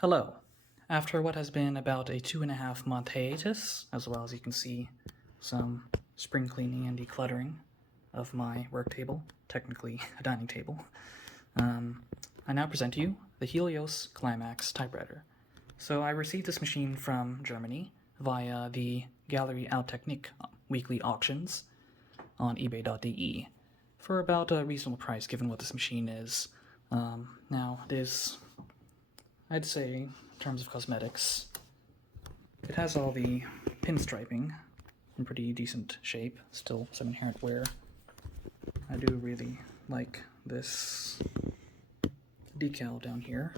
Hello. After what has been about a 2.5-month hiatus, as well as you can see some spring cleaning and decluttering of my work table, technically a dining table, I now present to you the Helios-Klimax typewriter. So I received this machine from Germany via the Gallery Outtechnik weekly auctions on ebay.de for about a reasonable price given what this machine is. Now, it is, I'd say, in terms of cosmetics, it has all the pinstriping in pretty decent shape, still some inherent wear. I do really like this decal down here.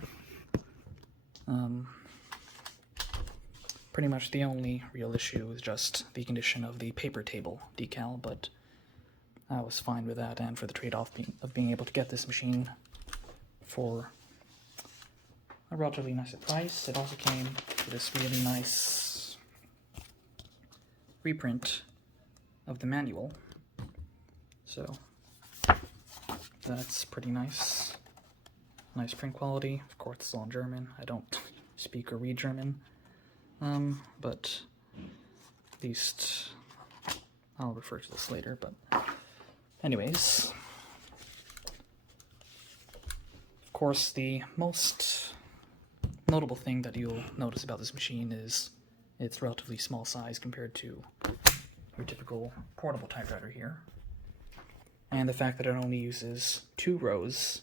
Pretty much the only real issue is just the condition of the paper table decal, but I was fine with that, and for the trade-off of being able to get this machine for a relatively nice price. It also came with this really nice reprint of the manual, so that's pretty nice. Nice print quality. Of course, it's all in German. I don't speak or read German, but at least I'll refer to this later. But anyways, of course, the most notable thing that you'll notice about this machine is its relatively small size compared to your typical portable typewriter here, and the fact that it only uses 2 rows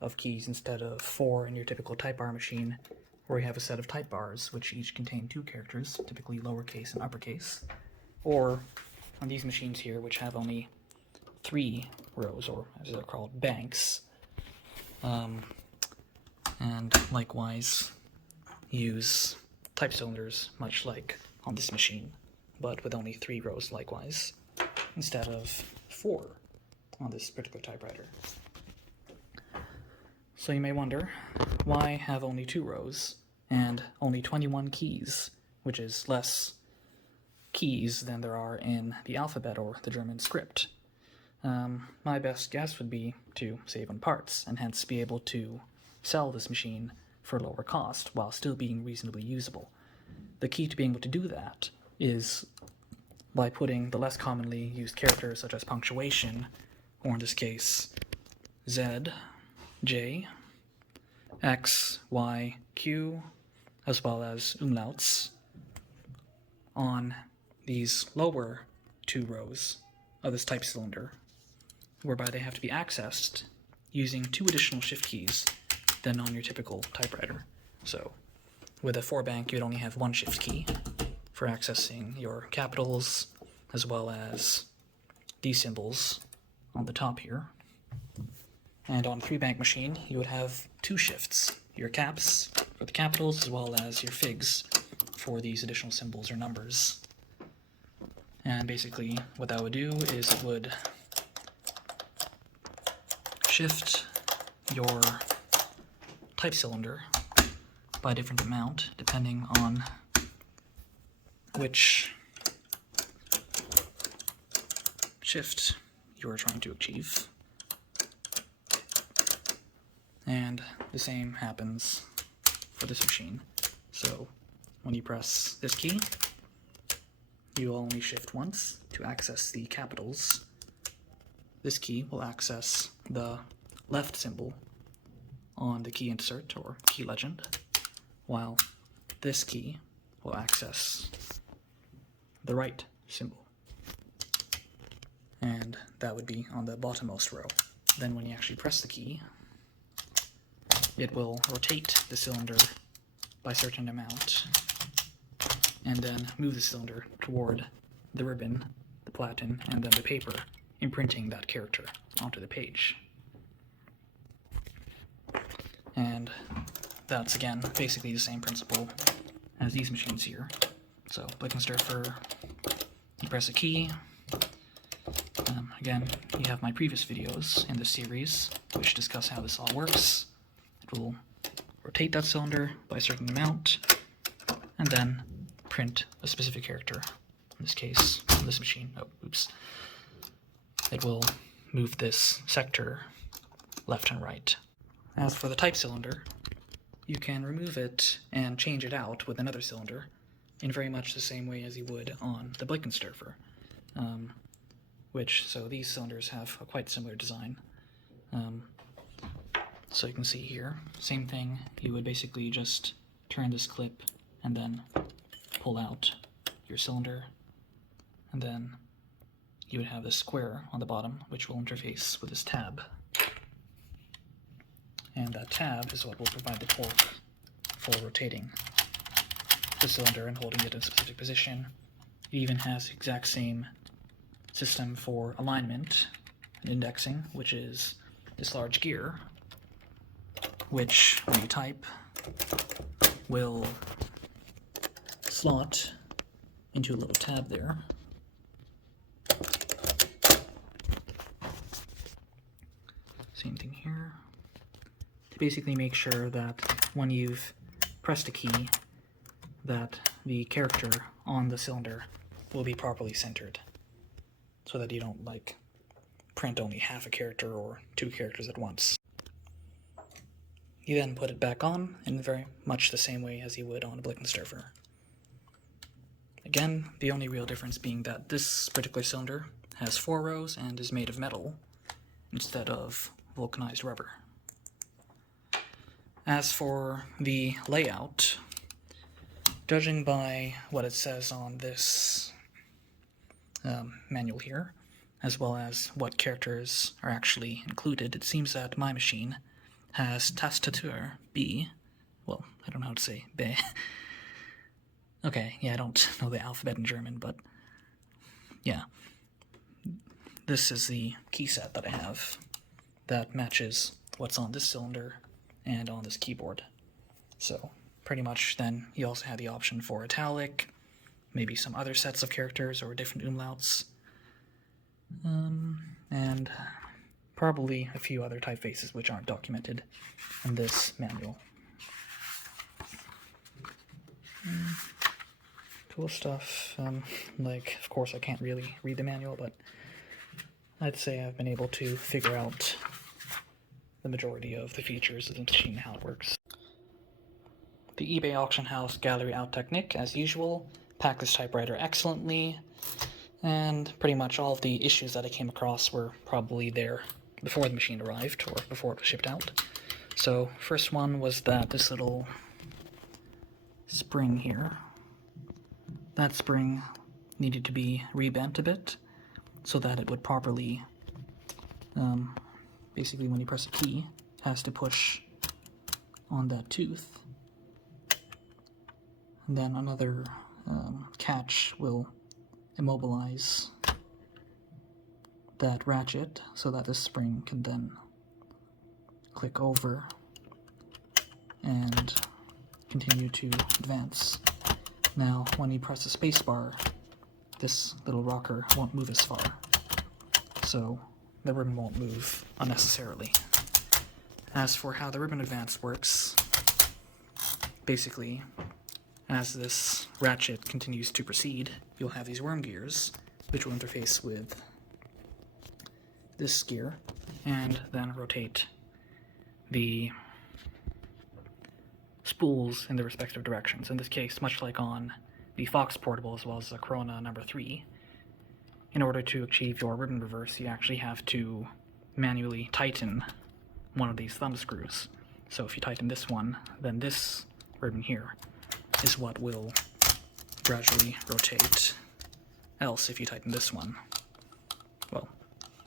of keys instead of 4 in your typical type bar machine, where you have a set of type bars which each contain 2 characters, typically lowercase and uppercase, or on these machines here which have only 3 rows, or as they're called, banks, and likewise use type cylinders much like on this machine, but with only 3 rows likewise, instead of 4 on this particular typewriter. So you may wonder, why have only 2 rows and only 21 keys, which is less keys than there are in the alphabet or the German script? My best guess would be to save on parts, and hence be able to sell this machine for lower cost while still being reasonably usable. The key to being able to do that is by putting the less commonly used characters such as punctuation, or in this case, Z, J, X, Y, Q, as well as umlauts on these lower 2 rows of this type cylinder, whereby they have to be accessed using 2 additional shift keys than on your typical typewriter. So with a 4-bank, you'd only have 1 shift key for accessing your capitals, as well as these symbols on the top here. And on a 3-bank machine, you would have 2 shifts, your caps for the capitals, as well as your figs for these additional symbols or numbers. And basically what that would do is it would shift your type cylinder by a different amount depending on which shift you are trying to achieve. And the same happens for this machine. So when you press this key, you will only shift once to access the capitals. This key will access the left symbol on the key insert or key legend, while this key will access the right symbol. And that would be on the bottommost row. Then when you actually press the key, it will rotate the cylinder by a certain amount, and then move the cylinder toward the ribbon, the platen, and then the paper, imprinting that character onto the page. And that's, again, basically the same principle as these machines here. So, Blickensderfer, you press a key. Again, you have my previous videos in this series, which discuss how this all works. It will rotate that cylinder by a certain amount, and then print a specific character. In this case, on this machine, it will move this sector left and right. As for the type cylinder, you can remove it and change it out with another cylinder in very much the same way as you would on the Blickensderfer. So these cylinders have a quite similar design. So you can see here, same thing, you would basically just turn this clip and then pull out your cylinder, and then you would have this square on the bottom which will interface with this tab. And that tab is what will provide the torque for rotating the cylinder and holding it in a specific position. It even has the exact same system for alignment and indexing, which is this large gear, which, when you type, will slot into a little tab there. Same thing here. To basically make sure that when you've pressed a key, that the character on the cylinder will be properly centered, so that you don't, like, print only half a character or two characters at once. You then put it back on in very much the same way as you would on a Blickensderfer. Again, the only real difference being that this particular cylinder has 4 rows and is made of metal instead of vulcanized rubber. As for the layout, judging by what it says on this manual here, as well as what characters are actually included, it seems that my machine has Tastatur B. Well, I don't know how to say B. Okay, yeah, I don't know the alphabet in German, but yeah. This is the key set that I have that matches what's on this cylinder and on this keyboard. So pretty much then you also have the option for italic, maybe some other sets of characters or different umlauts, and probably a few other typefaces which aren't documented in this manual. Cool stuff. Like, of course I can't really read the manual, but I'd say I've been able to figure out the majority of the features of the machine and how it works. The eBay auction house gallery out technique, as usual, packed this typewriter excellently, and pretty much all of the issues that I came across were probably there before the machine arrived, or before it was shipped out. So, first one was that this little spring here, that spring needed to be rebent a bit, so that it would properly, basically when you press a key, it has to push on that tooth. And then another catch will immobilize that ratchet so that this spring can then click over and continue to advance. Now, when you press the spacebar, this little rocker won't move as far, so the ribbon won't move unnecessarily. As for how the ribbon advance works, basically, as this ratchet continues to proceed, you'll have these worm gears, which will interface with this gear, and then rotate the spools in the respective directions. In this case, much like on the Fox Portable as well as the Corona number 3, in order to achieve your ribbon reverse, you actually have to manually tighten one of these thumb screws. So if you tighten this one, then this ribbon here is what will gradually rotate. Else, if you tighten this one, well,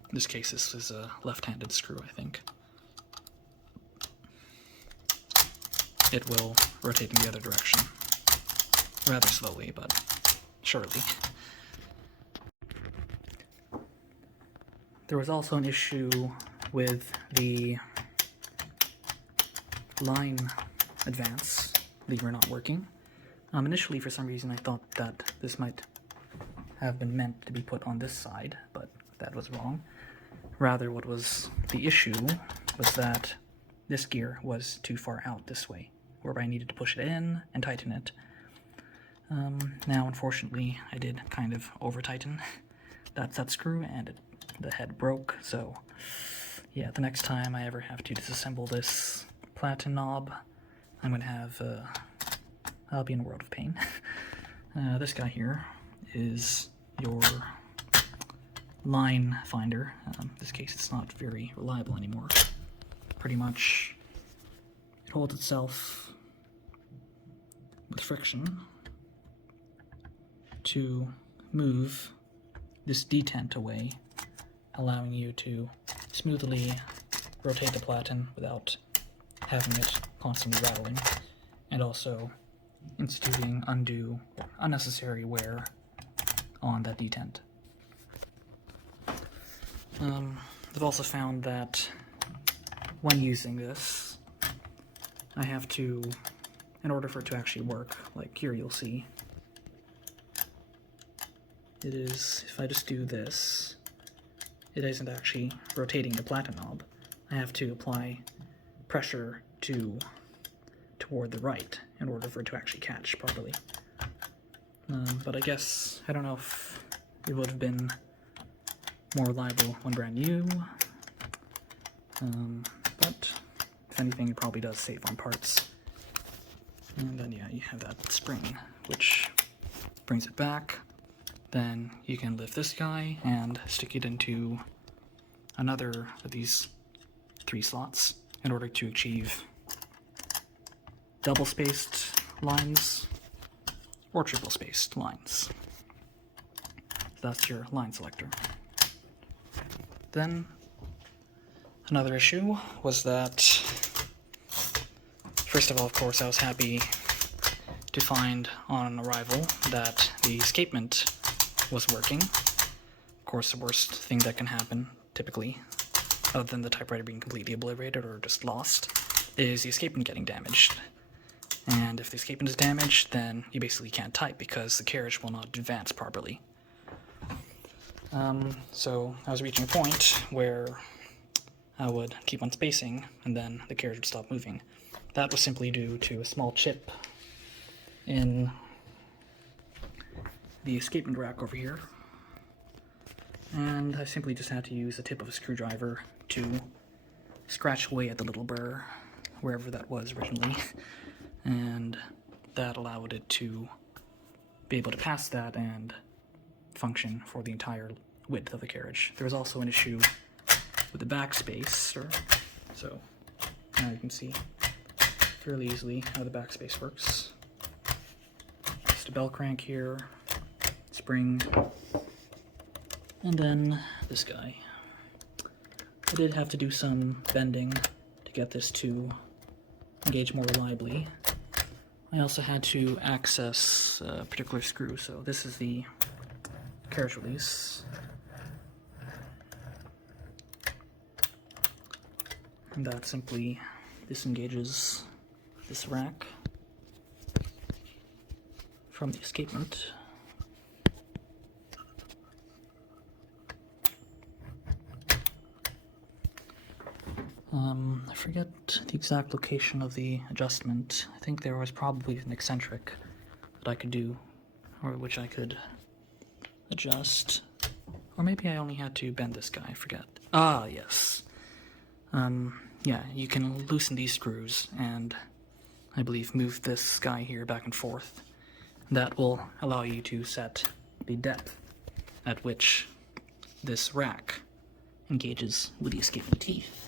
in this case this is a left-handed screw, I think, it will rotate in the other direction. Rather slowly, but surely. There was also an issue with the line advance lever not working. Initially, for some reason, I thought that this might have been meant to be put on this side, but that was wrong. Rather, what was the issue was that this gear was too far out this way, whereby I needed to push it in and tighten it. Now, unfortunately, I did kind of over-tighten that screw, and the head broke, so yeah, the next time I ever have to disassemble this platen knob, I'm going to have, I'll be in a world of pain. This guy here is your line finder. In this case, it's not very reliable anymore. Pretty much, it holds itself with friction to move this detent away, allowing you to smoothly rotate the platen without having it constantly rattling, and also instituting undue or unnecessary wear on that detent. I've also found that when using this, I have to, in order for it to actually work, like here you'll see, it is, if I just do this, it isn't actually rotating the platen knob. I have to apply pressure toward the right in order for it to actually catch properly. But I guess, I don't know if it would have been more reliable when brand new, but if anything, it probably does save on parts. And then yeah, you have that spring, which brings it back. Then you can lift this guy and stick it into another of these 3 slots in order to achieve double-spaced lines or triple-spaced lines. So that's your line selector. Then another issue was that, first of all, of course, I was happy to find on arrival that the escapement was working. Of course, the worst thing that can happen, typically, other than the typewriter being completely obliterated or just lost, is the escapement getting damaged. And if the escapement is damaged, then you basically can't type because the carriage will not advance properly. So I was reaching a point where I would keep on spacing, and then the carriage would stop moving. That was simply due to a small chip in the escapement rack over here, and I simply just had to use the tip of a screwdriver to scratch away at the little burr, wherever that was originally, and that allowed it to be able to pass that and function for the entire width of the carriage. There was also an issue with the backspace, so now you can see fairly easily how the backspace works. Just a bell crank here, spring, and then this guy. I did have to do some bending to get this to engage more reliably. I also had to access a particular screw, so this is the carriage release. And that simply disengages this rack from the escapement. I forget the exact location of the adjustment. I think there was probably an eccentric that I could do, or which I could adjust. Or maybe I only had to bend this guy, I forget. Ah, yes. Yeah, you can loosen these screws and I believe move this guy here back and forth. That will allow you to set the depth at which this rack engages with the escaping teeth.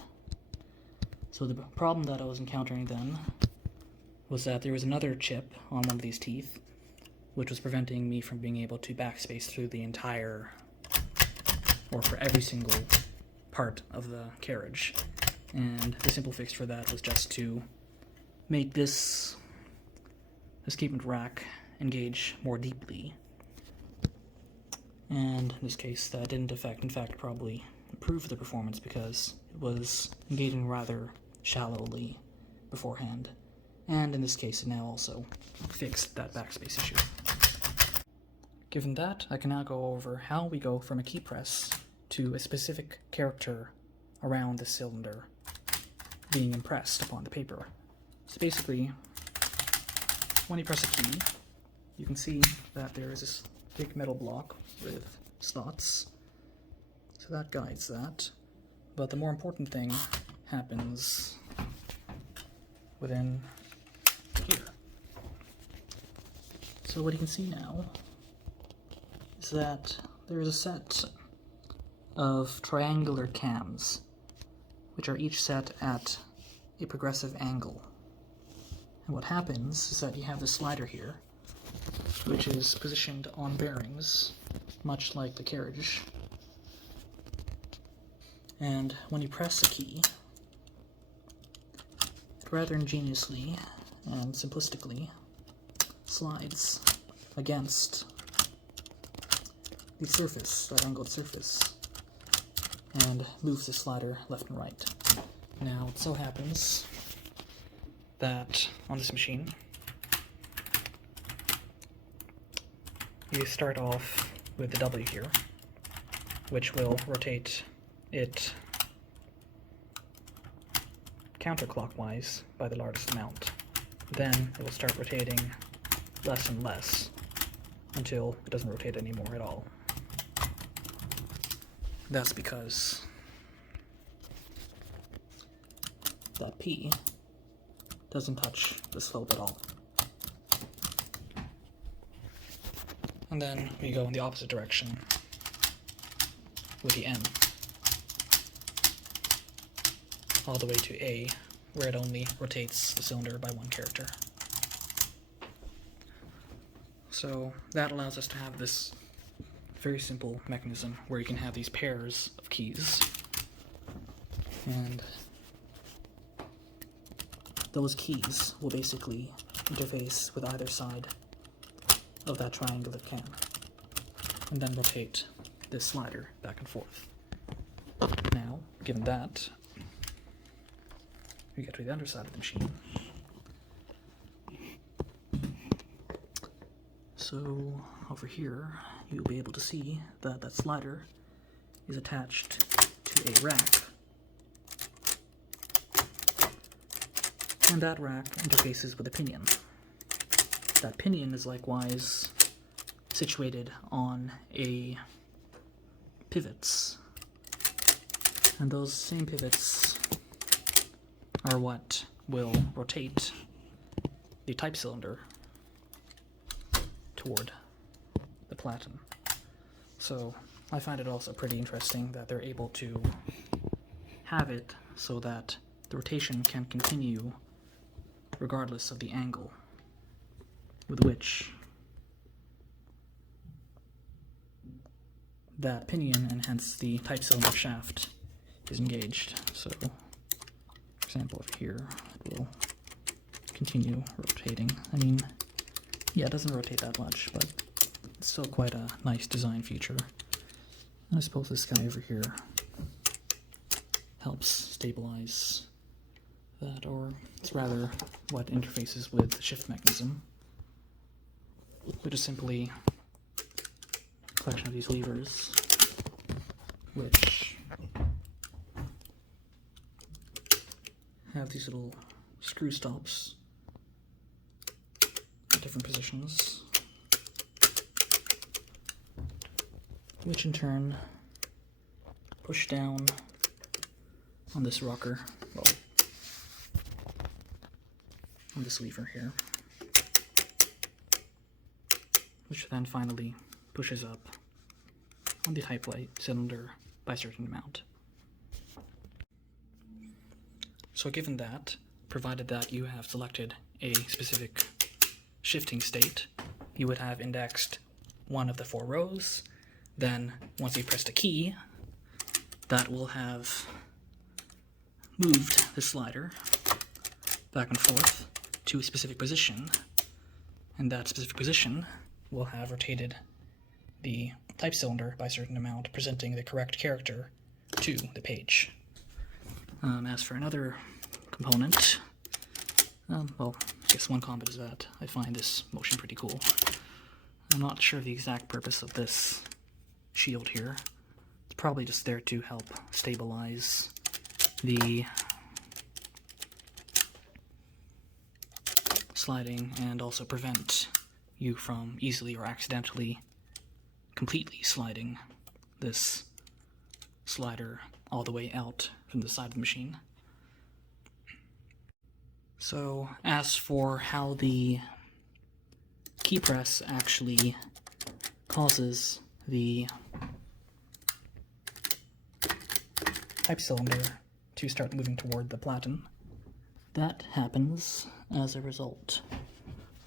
So the problem that I was encountering then was that there was another chip on one of these teeth, which was preventing me from being able to backspace through the entire, or for every single part of the carriage. And the simple fix for that was just to make this escapement rack engage more deeply. And in this case, that didn't in fact probably improve the performance because it was engaging rather shallowly beforehand. And in this case, it now also fixed that backspace issue. Given that, I can now go over how we go from a key press to a specific character around the cylinder being impressed upon the paper. So basically, when you press a key, you can see that there is this big metal block with slots. So that guides that. But the more important thing happens within So what you can see now is that there is a set of triangular cams, which are each set at a progressive angle. And what happens is that you have this slider here, which is positioned on bearings, much like the carriage. And when you press a key, it rather ingeniously and simplistically slides against the surface, that angled surface, and moves the slider left and right. Now, it so happens that on this machine, you start off with the W here, which will rotate it counterclockwise by the largest amount. Then it will start rotating less and less until it doesn't rotate anymore at all. That's because that P doesn't touch the slope at all. And then we go in the opposite direction with the N all the way to A, where it only rotates the cylinder by one character. So that allows us to have this very simple mechanism where you can have these pairs of keys, and those keys will basically interface with either side of that triangular cam, and then rotate this slider back and forth. Now, given that, we get to the underside of the machine. So over here, you'll be able to see that that slider is attached to a rack, and that rack interfaces with a pinion. That pinion is likewise situated on a pivots, and those same pivots are what will rotate the type cylinder toward the platen. So I find it also pretty interesting that they're able to have it so that the rotation can continue regardless of the angle with which that pinion, and hence the type cylinder shaft, is engaged. So, for example, over here, it will continue rotating. I mean, yeah, it doesn't rotate that much, but it's still quite a nice design feature. And I suppose this guy over here helps stabilize that, or it's rather what interfaces with the shift mechanism, which is simply a collection of these levers, which have these little screw stops at different positions, which in turn push down on this rocker, well, on this lever here, which then finally pushes up on the type cylinder by a certain amount. So given that, provided that you have selected a specific shifting state, you would have indexed one of the 4 rows. Then, once you pressed a key, that will have moved the slider back and forth to a specific position, and that specific position will have rotated the type cylinder by a certain amount, presenting the correct character to the page. As for another component, well, I guess one comment is that I find this motion pretty cool. I'm not sure of the exact purpose of this shield here. It's probably just there to help stabilize the sliding and also prevent you from easily or accidentally completely sliding this slider all the way out from the side of the machine. So as for how the keypress actually causes the type cylinder to start moving toward the platen. That happens as a result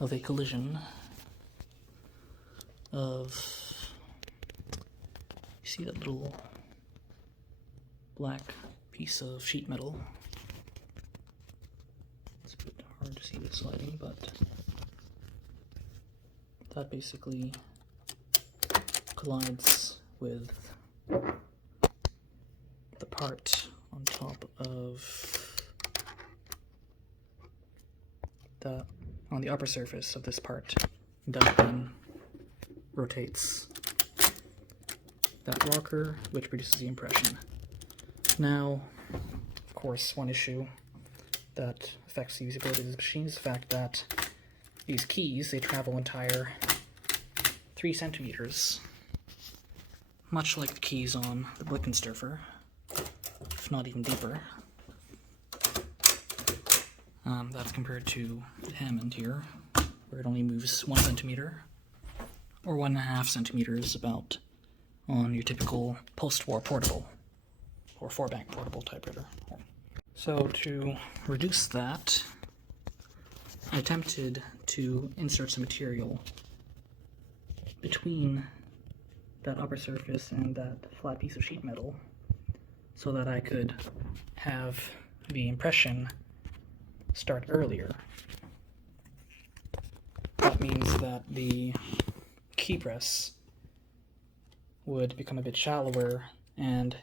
of a collision of, you see that little black piece of sheet metal? It's a bit hard to see with sliding, but that basically collides with the part on top of on the upper surface of this part. That then rotates that rocker, which produces the impression. Now, of course, one issue that affects the usability of this machine is the fact that these keys, they travel entire 3 centimeters, much like the keys on the Blickensderfer, if not even deeper. That's compared to the Hammond here, where it only moves 1 centimeter, or 1.5 centimeters about on your typical post-war portable, or 4-bank portable typewriter. So to reduce that, I attempted to insert some material between that upper surface and that flat piece of sheet metal so that I could have the impression start earlier. That means that the keypress would become a bit shallower, and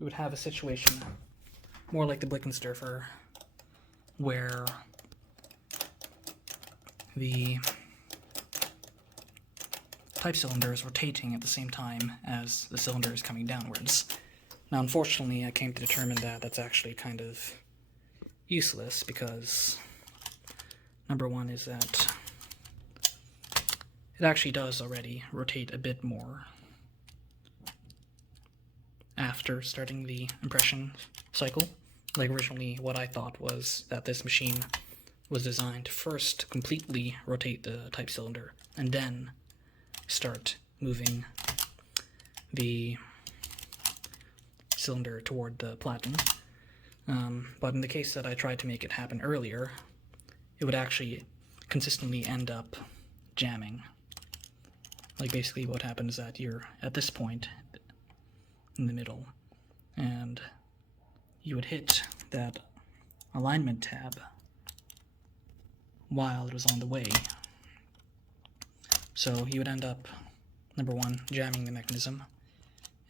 we would have a situation more like the Blickensderfer, where the type cylinder is rotating at the same time as the cylinder is coming downwards. Now, unfortunately, I came to determine that that's actually kind of useless, because number one is that it actually does already rotate a bit more after starting the impression cycle. Like, originally what I thought was that this machine was designed to first completely rotate the type cylinder and then start moving the cylinder toward the platen. But in the case that I tried to make it happen earlier, it would actually consistently end up jamming. Like, basically what happens is that you're at this point in the middle, and you would hit that alignment tab while it was on the way. So you would end up, number one, jamming the mechanism,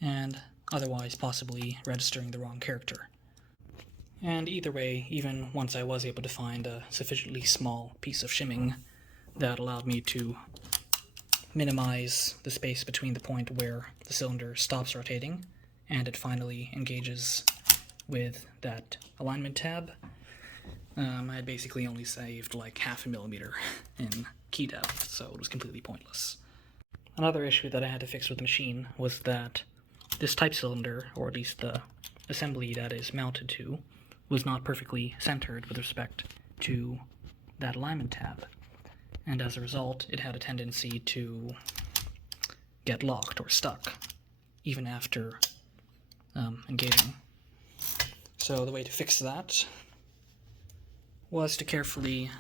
and otherwise possibly registering the wrong character. And either way, even once I was able to find a sufficiently small piece of shimming that allowed me to minimize the space between the point where the cylinder stops rotating and it finally engages with that alignment tab, I had basically only saved like 0.5 millimeter in key depth, so it was completely pointless. Another issue that I had to fix with the machine was that this type cylinder, or at least the assembly that is mounted to, was not perfectly centered with respect to that alignment tab, and as a result it had a tendency to get locked or stuck even after engaging. So the way to fix that was to carefully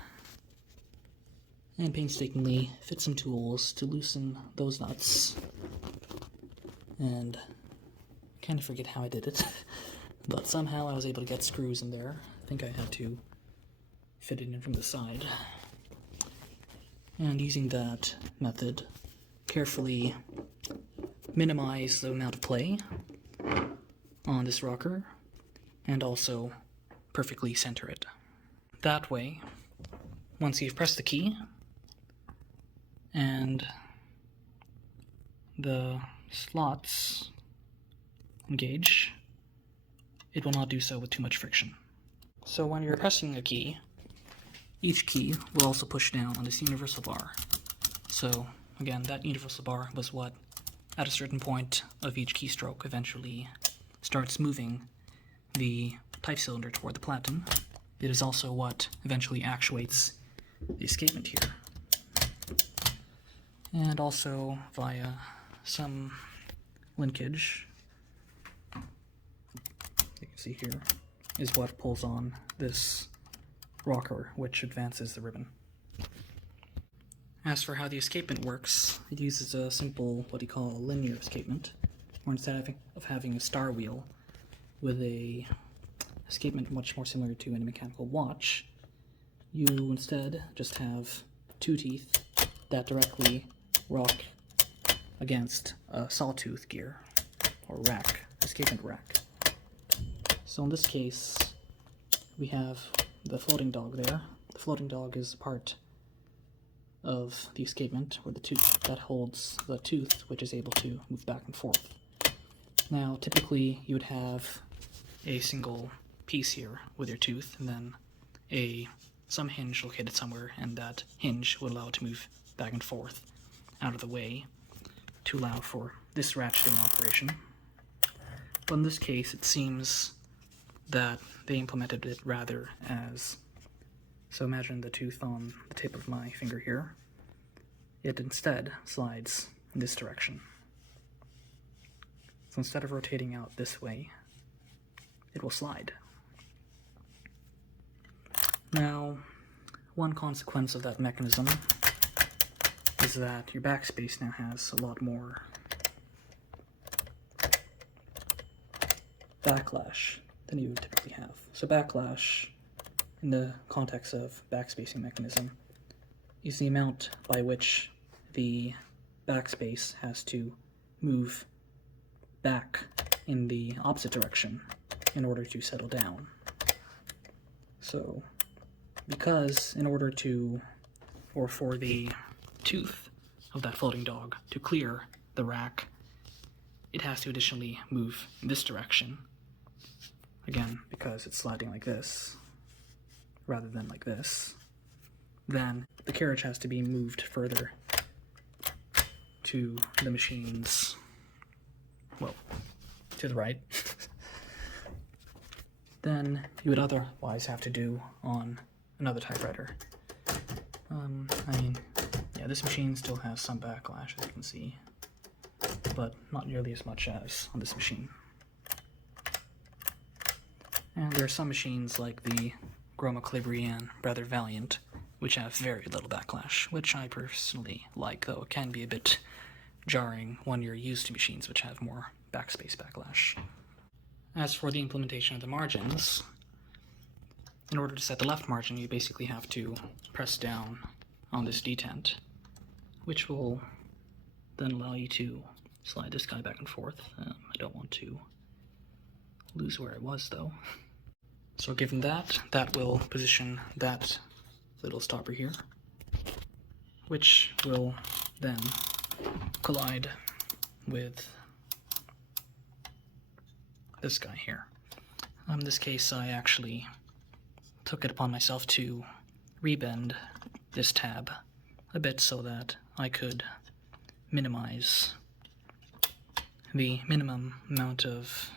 and painstakingly fit some tools to loosen those nuts, and I kind of forget how I did it, but somehow I was able to get screws in there. I think I had to fit it in from the side, and using that method, carefully minimize the amount of play on this rocker, and also perfectly center it. That way, once you've pressed the key and the slots engage, it will not do so with too much friction. So when you're pressing a key, each key will also push down on this universal bar. So again, that universal bar was what, at a certain point of each keystroke, eventually starts moving the type cylinder toward the platen. It is also what eventually actuates the escapement here. and also via some linkage. You can see here is what pulls on this rocker, which advances the ribbon. As for how the escapement works, it uses a simple, what you call a linear escapement, where instead of having a star wheel with a escapement much more similar to a mechanical watch, you instead just have two teeth that directly rock against a sawtooth gear, or rack, escapement rack. So in this case, we have the floating dog there. The floating dog is part of the escapement, or the tooth that holds the tooth, which is able to move back and forth. Now, typically, you would have a single piece here with your tooth, and then some hinge located somewhere, and that hinge would allow it to move back and forth out of the way to allow for this ratcheting operation. But in this case, it seems that they implemented it rather as, so imagine the tooth on the tip of my finger here. It instead slides in this direction. So instead of rotating out this way, it will slide. Now, one consequence of that mechanism is that your backspace now has a lot more backlash than you would typically have. So backlash, in the context of backspacing mechanism, is the amount by which the backspace has to move back in the opposite direction in order to settle down. So, because in order to, or for the tooth of that floating dog to clear the rack, it has to additionally move in this direction. Again, because it's sliding like this, rather than like this, then the carriage has to be moved further to the machine's, well, to the right, than you would otherwise have to do on another typewriter. This machine still has some backlash, as you can see, but not nearly as much as on this machine. And there are some machines like the Obliquely and rather Valiant, which have very little backlash, which I personally like, though it can be a bit jarring when you're used to machines which have more backspace backlash. As for the implementation of the margins, in order to set the left margin, you basically have to press down on this detent, which will then allow you to slide this guy back and forth. I don't want to lose where I was, though. So given that, that will position that little stopper here, which will then collide with this guy here. In this case, I actually took it upon myself to rebend this tab a bit so that I could minimize the minimum amount of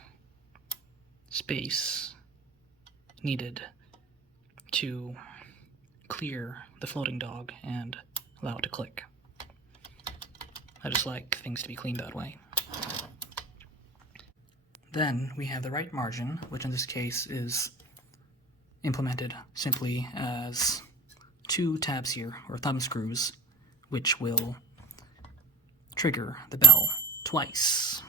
space needed to clear the floating dog and allow it to click. I just like things to be clean that way. Then we have the right margin, which in this case is implemented simply as two tabs here, or thumbscrews, which will trigger the bell twice.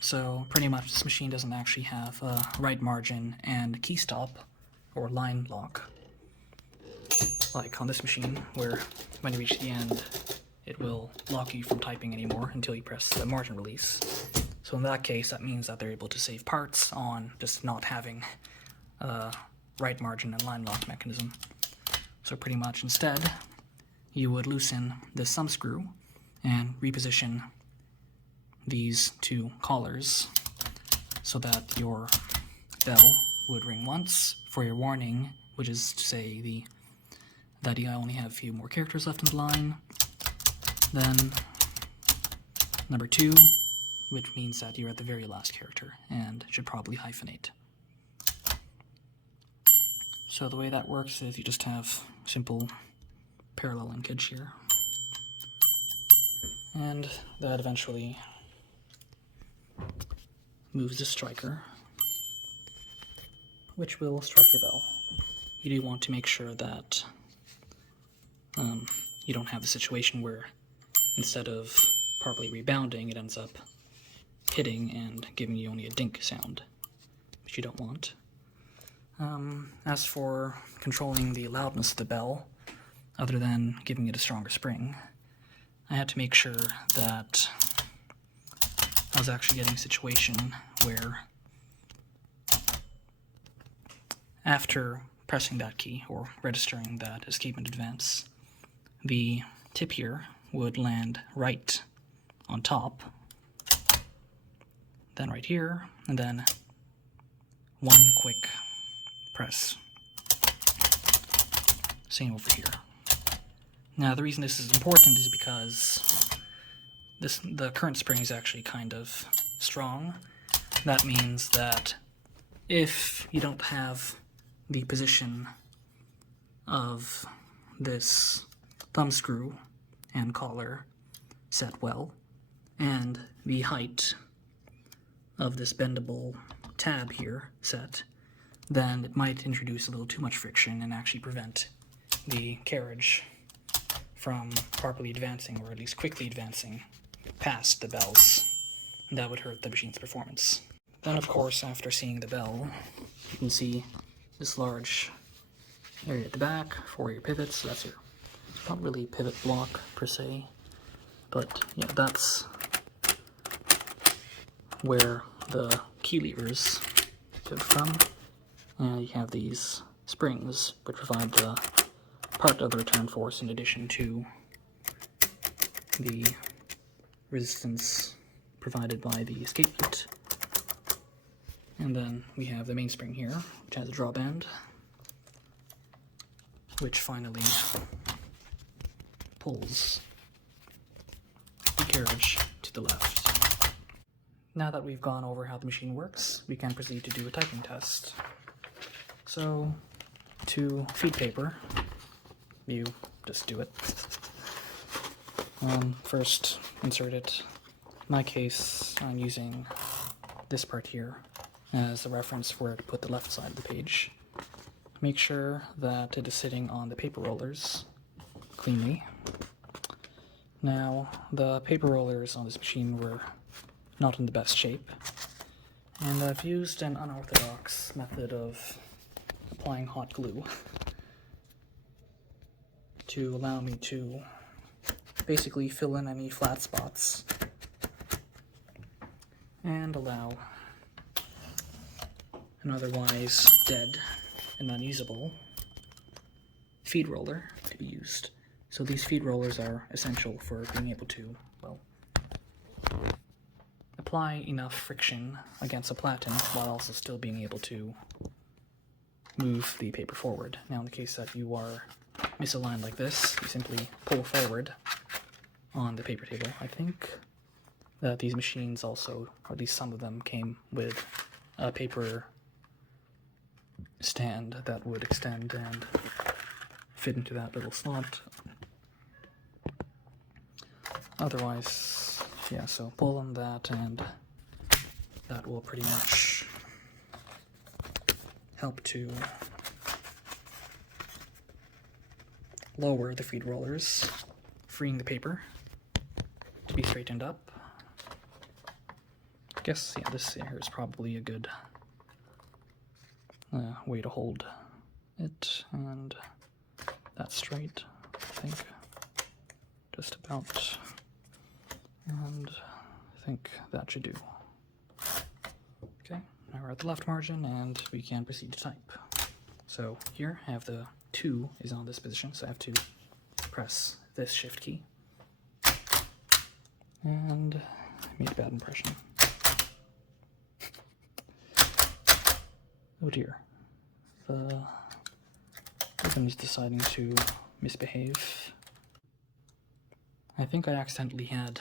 So pretty much this machine doesn't actually have a right margin and key stop, or line lock, like on this machine, where when you reach the end, it will lock you from typing anymore until you press the margin release. So in that case, that means that they're able to save parts on just not having a right margin and line lock mechanism. So pretty much instead, you would loosen this thumbscrew and reposition these two collars so that your bell would ring once for your warning, which is to say that you only have a few more characters left in the line. Then number 2, which means that you're at the very last character and should probably hyphenate. So the way that works is you just have simple parallel linkage here. And that eventually moves the striker, which will strike your bell. You do want to make sure that you don't have the situation where instead of properly rebounding, it ends up hitting and giving you only a dink sound, which you don't want. As for controlling the loudness of the bell, other than giving it a stronger spring, I had to make sure that I was actually getting a situation where after pressing that key, or registering that escapement advance, the tip here would land right on top, then right here, and then one quick press. Same over here. Now the reason this is important is because the current spring is actually kind of strong. That means that if you don't have the position of this thumbscrew and collar set well, and the height of this bendable tab here set, then it might introduce a little too much friction and actually prevent the carriage from properly advancing, or at least quickly advancing, past the bells. And that would hurt the machine's performance. Then, of course, after seeing the bell, you can see this large area at the back for your pivots. So that's your, it's not really a pivot block per se, but yeah, that's where the key levers pivot from. And you have these springs, which provide the part of the return force in addition to the resistance provided by the escapement. And then we have the mainspring here, which has a drawband, which finally pulls the carriage to the left. Now that we've gone over how the machine works, we can proceed to do a typing test. So, to feed paper, you just do it. First, insert it. In my case, I'm using this part here as a reference for where to put the left side of the page. Make sure that it is sitting on the paper rollers cleanly. Now, the paper rollers on this machine were not in the best shape, and I've used an unorthodox method of applying hot glue to allow me to basically fill in any flat spots and allow an otherwise dead and unusable feed roller to be used. So these feed rollers are essential for being able to, well, apply enough friction against a platen while also still being able to move the paper forward. Now in the case that you are misaligned like this, you simply pull forward on the paper table. I think that these machines also, or at least some of them, came with a paper stand that would extend and fit into that little slot. Otherwise, yeah, so pull on that and that will pretty much help to lower the feed rollers, freeing the paper to be straightened up. I guess, yeah, this here is probably a good way to hold it, and that's straight, I think, just about, and I think that should do. Okay, now we're at the left margin, and we can proceed to type. So here I have the 2 is on this position, so I have to press this shift key, and I made a bad impression. Oh dear, the ribbon is deciding to misbehave. I think I accidentally had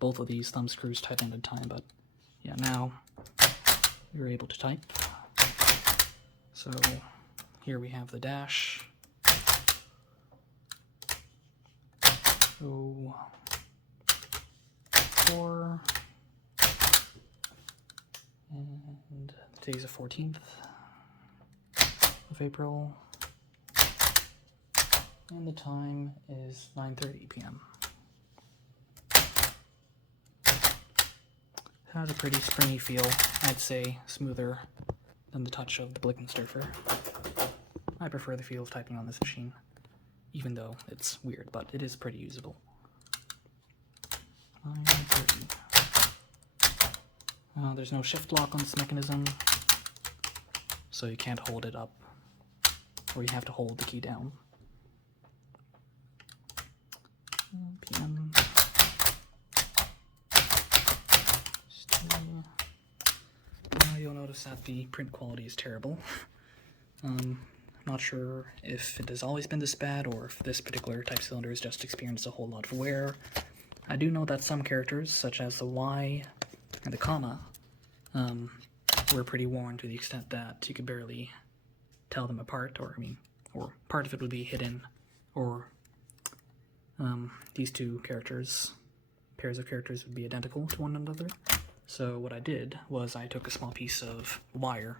both of these thumb screws tightened at a time, but yeah, now you're able to type. So here we have the dash. So 2024. And today's the 14th of April. And the time is 9:30 p.m. It has a pretty springy feel, I'd say smoother than the touch of the Blickensderfer. I prefer the feel of typing on this machine, even though it's weird, but it is pretty usable. 9:30. There's no shift lock on this mechanism, so you can't hold it up, or you have to hold the key down. PM. You'll notice that the print quality is terrible. I'm not sure if it has always been this bad, or if this particular type cylinder has just experienced a whole lot of wear. I do know that some characters, such as the Y and the comma, were pretty worn to the extent that you could barely tell them apart, or part of it would be hidden, or these two characters, pairs of characters, would be identical to one another. So what I did was I took a small piece of wire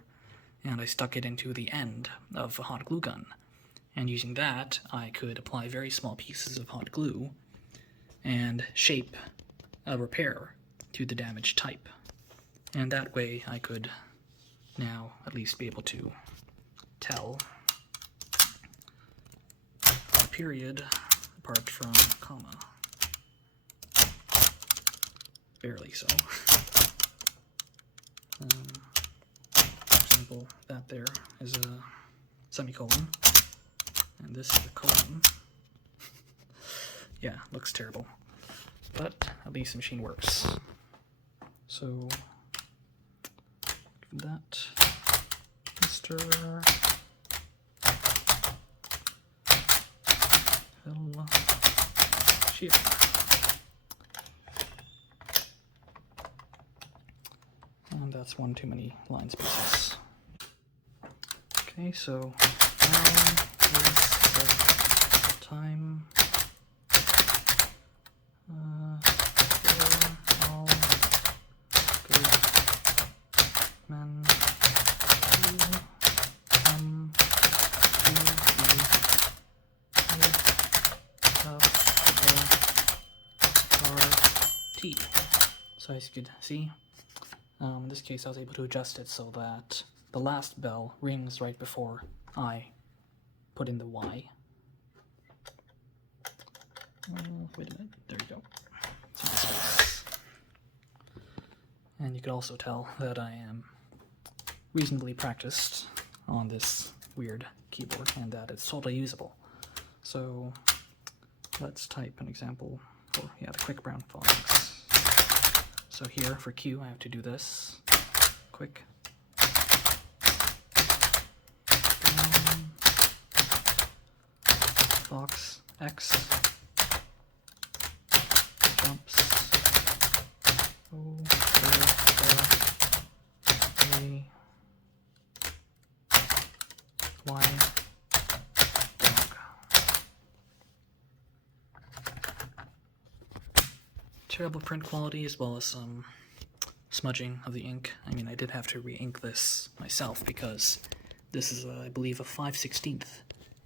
and I stuck it into the end of a hot glue gun, and using that I could apply very small pieces of hot glue and shape a repair to the damaged type. And that way I could now at least be able to tell a period apart from comma. Barely so. For example, that there is a semicolon, and this is a colon. Yeah, looks terrible, but at least the machine works. So, give that Mr. And that's one too many line spaces. Okay, so now is the time for all good men to come to the T. So as you could see, in this case I was able to adjust it so that the last bell rings right before I put in the Y. Wait a minute, there you go. And you could also tell that I am reasonably practiced on this weird keyboard and that it's totally usable. So let's type an example for, the quick brown fonts. So here for Q I have to do this, quick. Box X, jumps, O, A, Y, dog. Terrible print quality as well as some smudging of the ink. I mean, I did have to re-ink this myself because this is, I believe, a 5/16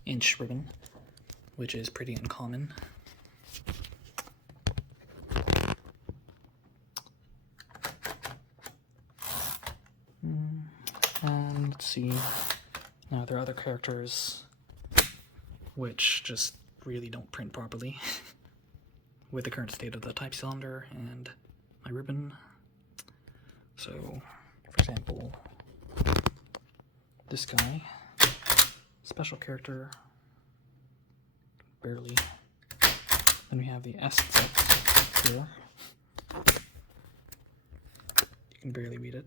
inch ribbon, which is pretty uncommon. And let's see, now there are other characters which just really don't print properly with the current state of the type cylinder and my ribbon. So, for example, this guy, special character, barely. Then we have the S here. You can barely read it.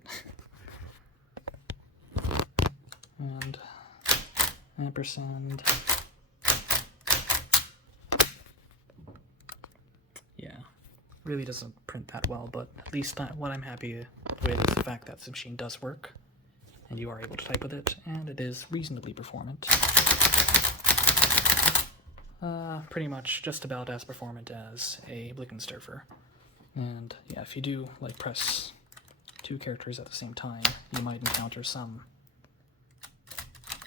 And ampersand. Yeah, really doesn't print that well, but at least what I'm happy with is the fact that this machine does work, and you are able to type with it, and it is reasonably performant. Pretty much just about as performant as a Blickensderfer, And yeah, if you do like press 2 characters at the same time, you might encounter some,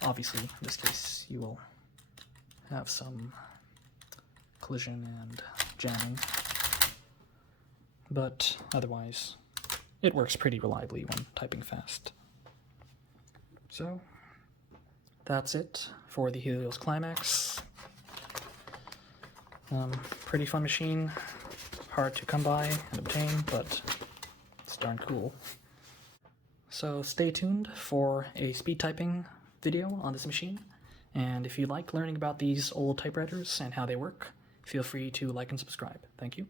obviously in this case you will have some collision and jamming, but otherwise it works pretty reliably when typing fast. So that's it for the Helios-Klimax. Pretty fun machine, hard to come by and obtain, but it's darn cool. So stay tuned for a speed typing video on this machine, and if you like learning about these old typewriters and how they work, feel free to like and subscribe. Thank you.